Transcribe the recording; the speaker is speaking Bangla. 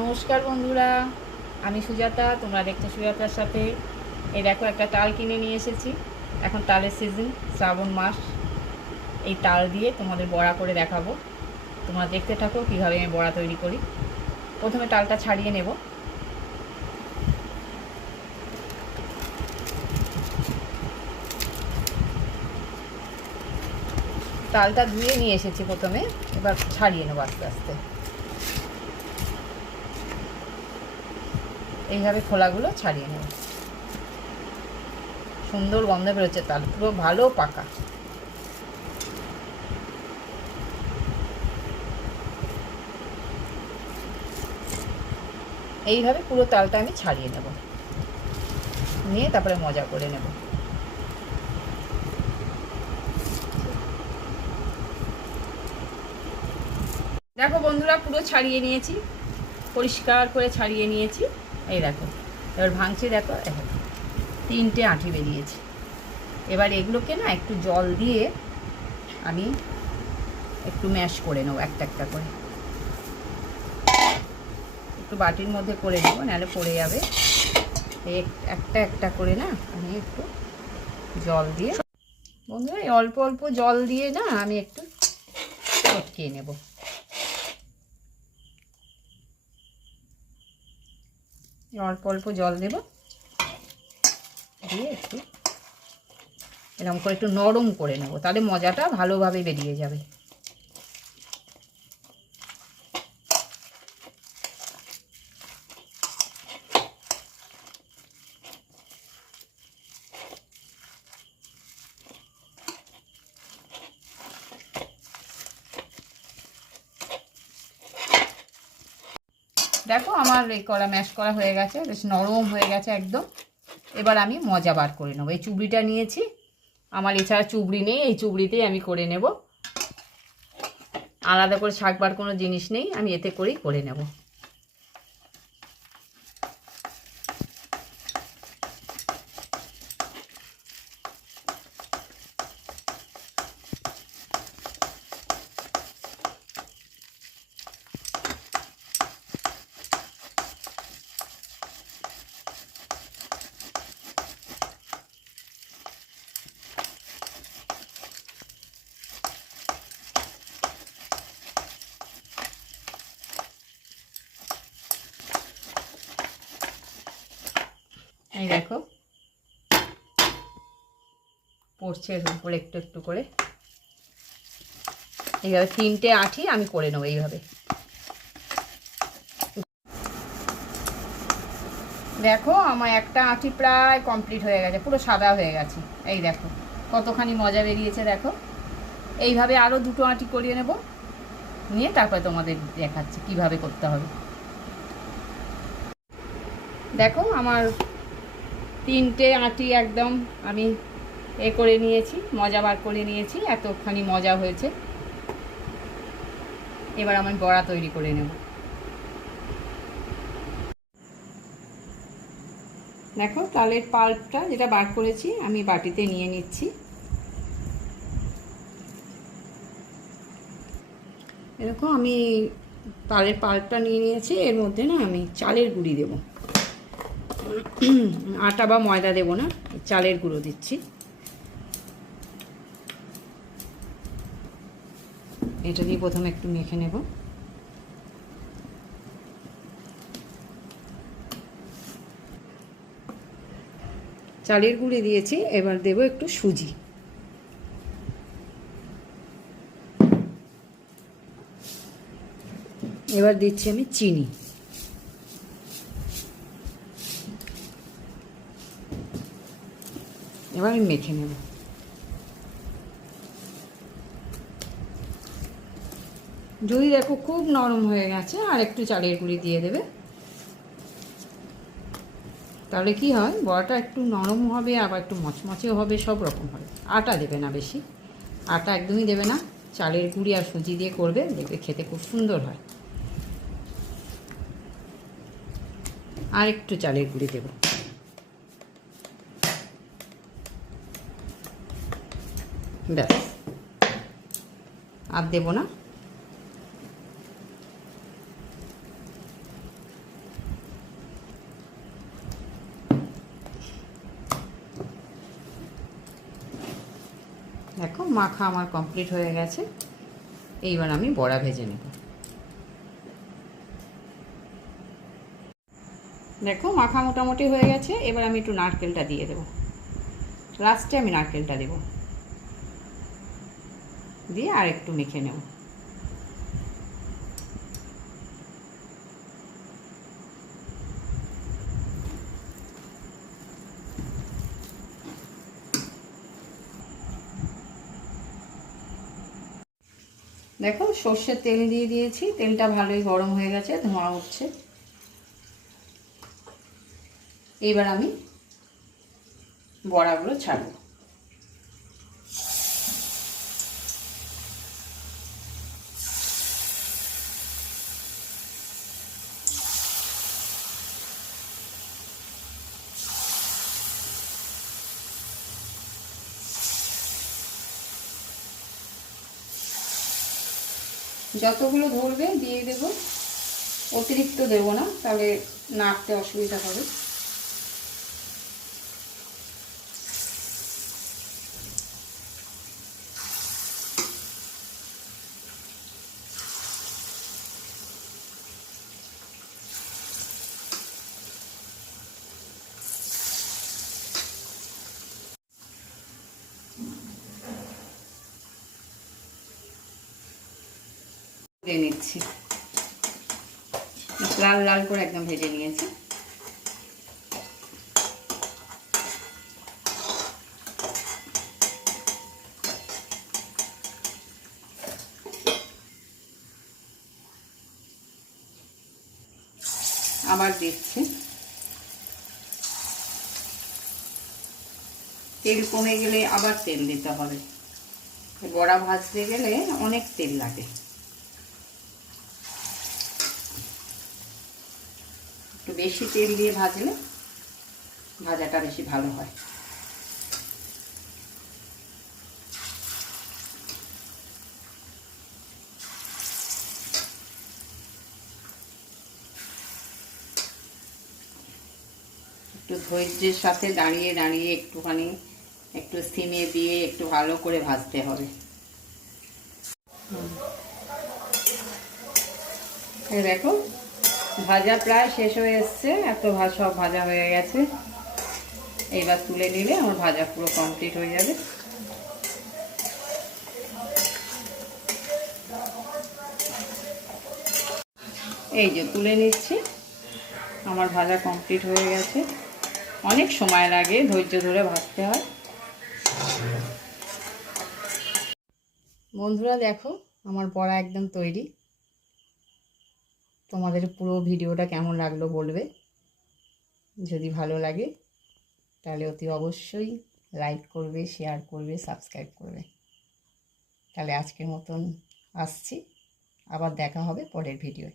নমস্কার বন্ধুরা, আমি সুজাতা, তোমরা দেখছ সুজাতার সাথে। এই দেখো, একটা তাল কিনে নিয়ে এসেছি। এখন তালের সিজন শ্রাবণ মাস। এই তাল দিয়ে তোমাদের বড়া করে দেখাবো। তোমরা দেখতে থাকো কীভাবে আমি বড়া তৈরি করি। প্রথমে তালটা ছাড়িয়ে নেব। তালটা ধুয়ে নিয়ে এসেছি প্রথমে। এবার ছাড়িয়ে নেব আস্তে আস্তে। এইভাবে খোলাগুলো ছাড়িয়ে নেব। সুন্দর গন্ধ বেরোচ্ছে তাল, পুরো ভালো পাকা। এইভাবে পুরো তালটা আমি ছাড়িয়ে নেব। নিয়ে তারপরে মজা করে নেব। দেখো বন্ধুরা, পুরো ছাড়িয়ে নিয়েছি, পরিষ্কার করে ছাড়িয়ে নিয়েছি। এই দেখো, এবার ভাঙছি দেখো তিনটে আঁটি বেরিয়েছে। এবার এগুলোকে না একটু জল দিয়ে আমি একটু ম্যাশ করে নেব, একটা একটা করে। একটু বাটির মধ্যে করে নেব, নাহলে পড়ে যাবে। এক- একটা একটা করে না আমি একটু জল দিয়ে, বন্ধুরা অল্প অল্প জল দিয়ে না আমি একটু চটকিয়ে নেব। অল্প অল্প জল দেব। দিয়ে একটু এরকম করে একটু নরম করে নেব, তাহলে মজাটা ভালোভাবে বেরিয়ে যাবে। দেখো আমার এই করা ম্যাশ করা হয়ে গেছে, বেশ নরম হয়ে গেছে একদম। এবার আমি মজা বার করে নেব। এই চুবড়িটা নিয়েছি। আমার এছাড়া চুবড়ি নেই, এই চুবড়িতেই আমি করে নেব। আলাদা করে শাক বার কোনো জিনিস নেই, আমি এতে করেই করে নেব। এই দেখো। পড়ছে উপরে একটু একটু করে। এইভাবে তিনটে আঠি আমি করে নেব এইভাবে। দেখো, আমার একটা আঁটি প্রায় কমপ্লিট হয়ে গেছে, পুরো সাদা হয়ে গেছে। এই দেখো, কতখানি মজা বেরিয়েছে দেখো। এইভাবে আরও দুটো আঁটি করিয়ে নেব। নিয়ে তারপরে তোমাদের দেখাচ্ছি কীভাবে করতে হবে। দেখো, আমার তিনটে আঁটি একদম আমি এ করে নিয়েছি, মজা বার করে নিয়েছি, এতখানি মজা হয়েছে। এবার আমি বড়া তৈরি করে নেব। দেখো তালের পাল্পটা যেটা বার করেছি, আমি বাটিতে নিয়ে নিচ্ছি। এরকম আমি তালের পাল্পটা নিয়ে নিয়েছি, এর মধ্যে না আমি চালের গুঁড়ি দেবো। আটা বা ময়দা দেবো না, চালের গুঁড়ো দিচ্ছি। এটা দিয়ে প্রথমে একটু মেখে নেব। চালের গুঁড়ি দিয়েছি, এবার দেব একটু সুজি। এবার দিচ্ছি আমি চিনি। এবার আমি মেখে নেব। যদি দেখো খুব নরম হয়ে গেছে, আর একটু চালের গুঁড়ি দিয়ে দেবে। তাহলে কি হয়, বড়াটা একটু নরম হবে, আবার একটু মচমচেও হবে, সব রকম হবে। আটা দেবে না বেশি। আটা একদমই দেবে না, চালের গুঁড়ি আর সুজি দিয়ে করবে, দেখবে খেতে খুব সুন্দর হয়। আর একটু চালের গুঁড়ি দেবো। ব্যাস। আর দেবো না। দেখো, মাখা আমার কমপ্লিট হয়ে গেছে। এইবার আমি বড়া ভেজে নেব। দেখো, মাখা মোটামুটি হয়ে গেছে। এবার আমি একটু নারকেলটা দিয়ে দেবো। লাস্টে আমি নারকেলটা দেবো। দিয়ে আর একটু মেখে নেব। দেখো সর্ষের তেল দিয়ে দিয়েছি, তেলটা ভালোই গরম হয়ে গেছে, ধোঁয়া উঠছে। এইবার আমি বড়াগুলো ছাড়বো। যতগুলো ধরবে দিয়ে দেব। অতিরিক্ত দেব না তাহলে নাড়তে অসুবিধা হবে। ভেজে নিচ্ছি। লাল লাল করে একদম ভেজে নিয়েছি। আবার দিচ্ছি। তেল কমে গেলে আবার তেল দিতে হবে। বড়া ভাজতে গেলে অনেক তেল লাগে একটু বেশি তেল দিয়ে ভাজলে ভাজাটা বেশি ভালো হয়। একটু ধৈর্যের সাথে দাঁড়িয়ে দাঁড়িয়ে একটুখানি একটু সিমে দিয়ে একটু ভালো করে ভাজতে হবে। দেখো ভাজা প্রায় শেষ হয়ে এসছে, এত সব ভাজা হয়ে গেছে। এইবার তুলে নিলে আমার ভাজা পুরো কমপ্লিট হয়ে যাবে। এই যে তুলে নিচ্ছি, আমার ভাজা কমপ্লিট হয়ে গেছে। অনেক সময় লাগে, ধৈর্য ধরে ভাজতে হয়। বন্ধুরা দেখো, আমার বড়া একদম তৈরি। তোমাদের পুরো ভিডিওটা কেমন লাগল বলবে? যদি ভালো লাগে, তাহলে অতি অবশ্যই লাইক করবে শেয়ার করবে সাবস্ক্রাইব করবে। তাহলে আজকের মতন আসছি। আবার দেখা হবে পরের ভিডিওয়